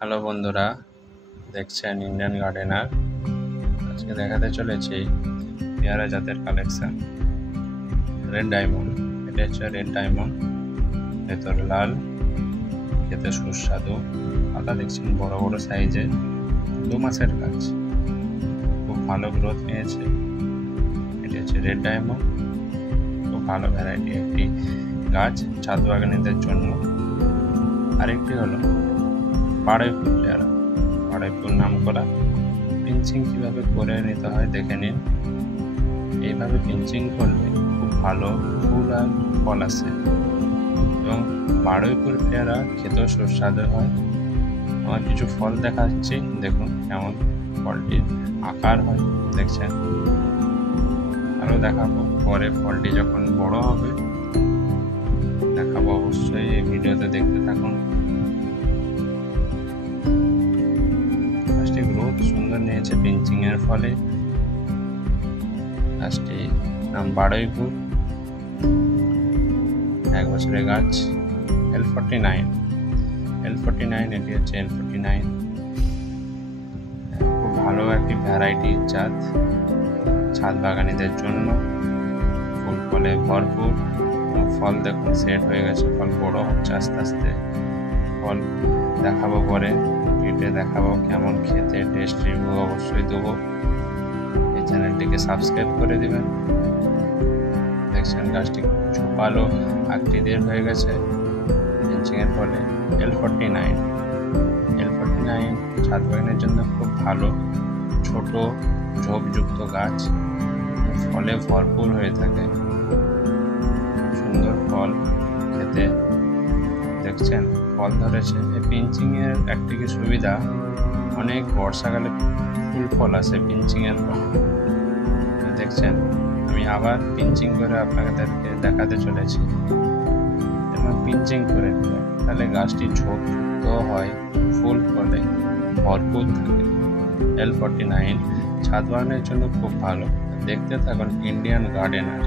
Hello বন্ধুরা, দেখছেন Indian gardener. আজকে দেখাতে চলেছি পেয়ারা জাতের কালেকশন। রেড ডায়মন্ড, এটা হচ্ছে রেড ডায়মন্ড, ভেতর লাল, খেতে সুস্বাদু। পাতা দেখছেন বড় বড় সাইজে, 2 মাসের গাছ, খুব ভালো গ্রোথ নিয়েছে। এটি হচ্ছে রেড ডায়মন্ড, খুব ভালো ভ্যারাইটি একটি গাছ ছাদ বাগানীদের জন্য। আরেকটি হলো বারুইপুর পেয়ারা, বারুইপুর নাম করা। পিঞ্চিং কীভাবে করে নিতে হয় দেখে নিন। এইভাবে পিঞ্চিং করলে খুব ভালো ফুল আর ফল আসে, এবং বারুইপুর পেয়ারা খেতেও সুস্বাদু হয়। আমার কিছু ফল দেখাচ্ছি, দেখুন কেমন ফলটির আকার হয়, দেখছেন। আরও দেখাবো পরে, ফলটি যখন বড় হবে দেখাবো, অবশ্যই এই ভিডিওতে দেখতে থাকুন। গাছটি গ্রোথ সুন্দর নিয়েছে পিঞ্চিং এর ফলে। গাছটি নাম বারুইপুর, 1 বছরের গাছ। L49, এটি হচ্ছে L49, খুব ভালো একটি ভ্যারাইটি জাত ছাদ বাগানীদের জন্য। ফুল ফলে ভরপুর, ফল দেখুন সেট হয়ে গেছে, ফল বড় হচ্ছে আস্তে আস্তে। ফল দেখাবো পরে, কেটে দেখাবো কেমন খেতে, টেস্ট রিভিউ অবশ্যই দেবো। এই চ্যানেলটিকে সাবস্ক্রাইব করে দিবেন। দেখছেন গাছটি ঝোপালো আকৃতির হয়ে গেছে পিঞ্চিংয়ের ফলে। L49 ছাদ বাগানের জন্য খুব ভালো, ছোট ঝোপযুক্ত গাছ, ফলে ভরপুর হয়ে থাকে, সুন্দর ফল খেতে। দেখছেন ফল ধরেছে। এই পিঞ্চিংয়ের একটি কি সুবিধা, অনেক বর্ষাকালে ফুল ফল আসে পিঞ্চিংয়ের ফল। দেখছেন আমি আবার পিঞ্চিং করে আপনাদেরকে দেখাতে চলেছি। এবং পিঞ্চিং করে দিলে তাহলে গাছটি ঝোপযুক্ত হয়, ফুল ফলে ভরপুর থাকে। L49 ছাদ বাগানের জন্য খুব ভালো। দেখতে থাকুন ইন্ডিয়ান গার্ডেনার।